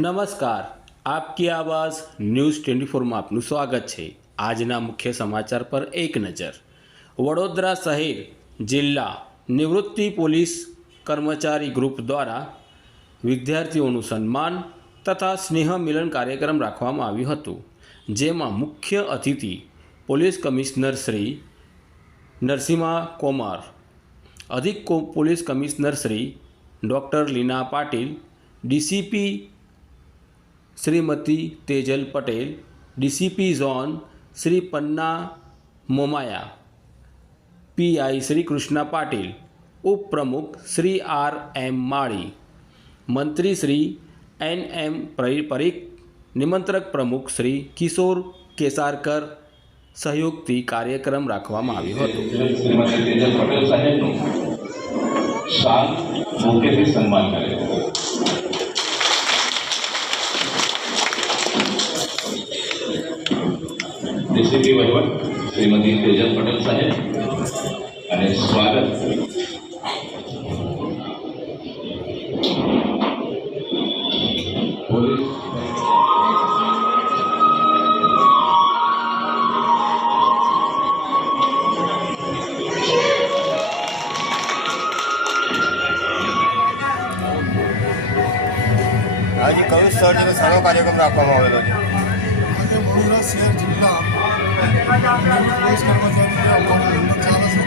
નમસ્કાર, આપકી આવાज़ ન્યૂઝ 24 માં આપનું સ્વાગત છે। આજના મુખ્ય સમાચાર પર એક નજર। વડોદરા શહેર જિલ્લા નિવૃત્તિ પોલીસ કર્મચારી ગ્રુપ દ્વારા વિદ્યાર્થીઓનું સન્માન તથા સ્નેહ મિલન કાર્યક્રમ રાખવામાં આવ્યું હતું, જેમાં મુખ્ય અતિથિ પોલીસ કમિશનર શ્રી નરસિમ્હા કોમાર, અધિક police commissioner Shri doctor Leena Patil, DCP Shrimati Tejal Patel, DCP zone Shri Panna Momaya, PI Shri Krishna Patil, उप प्रमुख श्री RM माड़ी, मंत्री श्री NM परीख, निमंत्रक प्रमुख श्री किशोर केसारकर सहयोगथी कार्यक्रम राखवामां आव्यो हतो। श्रीमती तेजल पटेल साहेबનું શાલ મોટેથી સન્માન કરે છે। डीसीपी वहीवट श्रीमती तेजल पटेल साहेब અને સ્વાગત પોલીસ आज कયું સ્થળ છે સારો કાર્યક્રમ રાખવામાં આવેલો છે। આજે વડોદરા શહેર જિલ્લા પોલીસ કર્મચારીઓ મંડળ ચાલે છે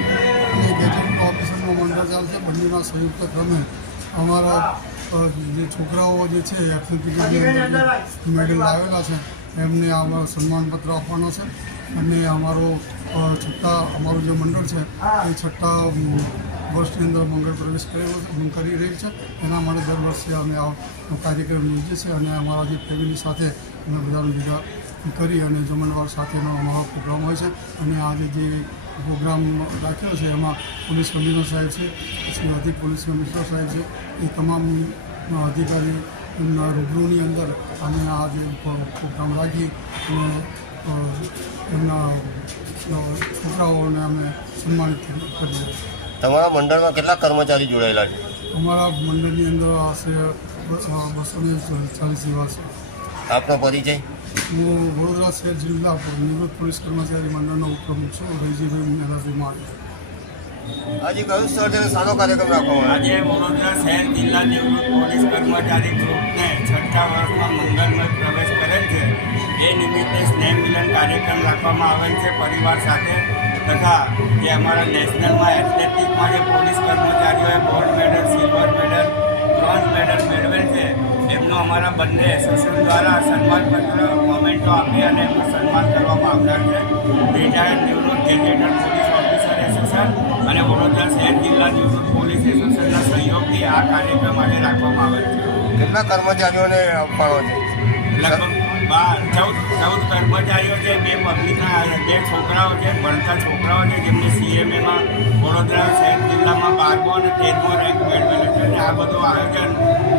અને ગેજેટ ઓફિસરનું મંડળ ચાલશે। બંનેના સંયુક્ત ક્રમે અમારા જે છોકરાઓ જે છે એથ્લેટિકની મેડલ લાવેલા છે એમને આમાં સન્માનપત્ર આપવાનો છે અને અમારું જે મંડળ છે એ 6 વર્ષની અંદર મંગળ પ્રવેશ કરી રહી છે। એના માટે દર વર્ષે અમે આ કાર્યક્રમ યોજીએ છીએ અને અમારા જે ફેમિલી સાથે અમે બધાને ભેગા કરી અને જમણવાર સાથેનો અમારો પ્રોગ્રામ હોય છે અને આજે જે પ્રોગ્રામ રાખ્યો છે એમાં પોલીસ કમિશનર સાહેબ છે, પછી અધિક પોલીસ કમિશનર સાહેબ છે, એ તમામ અધિકારી એમના રૂબરૂની અંદર અમે આ જે પ્રોગ્રામ રાખી અને એમના છોકરાઓને અમે સન્માનિત કરીએ। તમારા મંડળમાં કેટલા કર્મચારી જોડાયેલા છે? અમારા મંડળની અંદર આશરે 240 જેવા છે। આપનો પરિચય? હું વડોદરા શહેર જિલ્લા નિવૃત્ત પોલીસ કર્મચારી મંડળનો ઉપપ્રમુખ છું, રૈજીભાઈ મેલાભાઈ માળી। આજે કયું સ્થળ છે સારો કાર્યક્રમ રાખવામાં આજે વડોદરા શહેર જિલ્લા નિવૃત્ત પોલીસ કર્મચારી ગ્રુપને 6 વર્ષમાં મંગલમય પ્રવેશ કરેલ છે એ નિમિત્તે સ્નેહ મિલન કાર્યક્રમ રાખવામાં આવેલ છે પરિવાર સાથે તથા જે અમારા નેશનલમાં એથ્લેટિકમાં જે પોલીસ કર્મચારીઓએ gold medal, silver medal, bronze medal મેળવેલ છે એમનો અમારા બંને એસોસિએશન દ્વારા સન્માનપત્ર મોમેન્ટો આપી અને એમનું સન્માન કરવામાં આવનાર છે। રિટાયર્ડ નિવૃત્ત ગેજેટેડ પોલીસ ઓફિસર એસોસિએશન અને વડોદરા શહેર જિલ્લા નિવૃત્ત પોલીસ એસોસિએશનના સહયોગથી આ કાર્યક્રમ આજે રાખવામાં આવેલ છે। કેટલા કર્મચારીઓને આપવાનો છે? લગભગ 14 કર્મચારીઓ છે, 2 પબ્લિકના 2 છોકરાઓ છે, ભણતા છોકરાઓ છે જેમને CMAમાં વડોદરા શહેર જિલ્લામાં 12મો અને 13મો રેન્ક મેળવેલો છે અને આ બધું આયોજન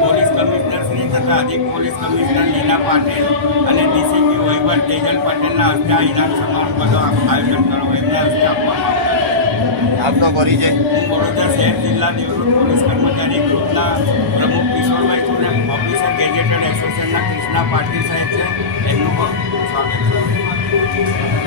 પોલીસ કમિશનર શ્રી તથા અધિક પોલીસ કમિશનર લીના પાટીલ અને ડીસીપી વહીવટ તેજલ પટેલના હસ્તે આ ઇનામ સમારોહ બધો આયોજન કરો એમના હસ્તે આપવામાં આવ્યો। આપનો પરિચય? હું વડોદરા શહેર જિલ્લા નિવૃત્ત પોલીસ કર્મચારી ગ્રુપના પ્રમુખ કિશોરભાઈ છું અને ઓફિસર ગેજેટેડ એસોસિએશનના કૃષ્ણા પાટીલ સાહેબ છે, એમનું પણ સ્વાગત છે।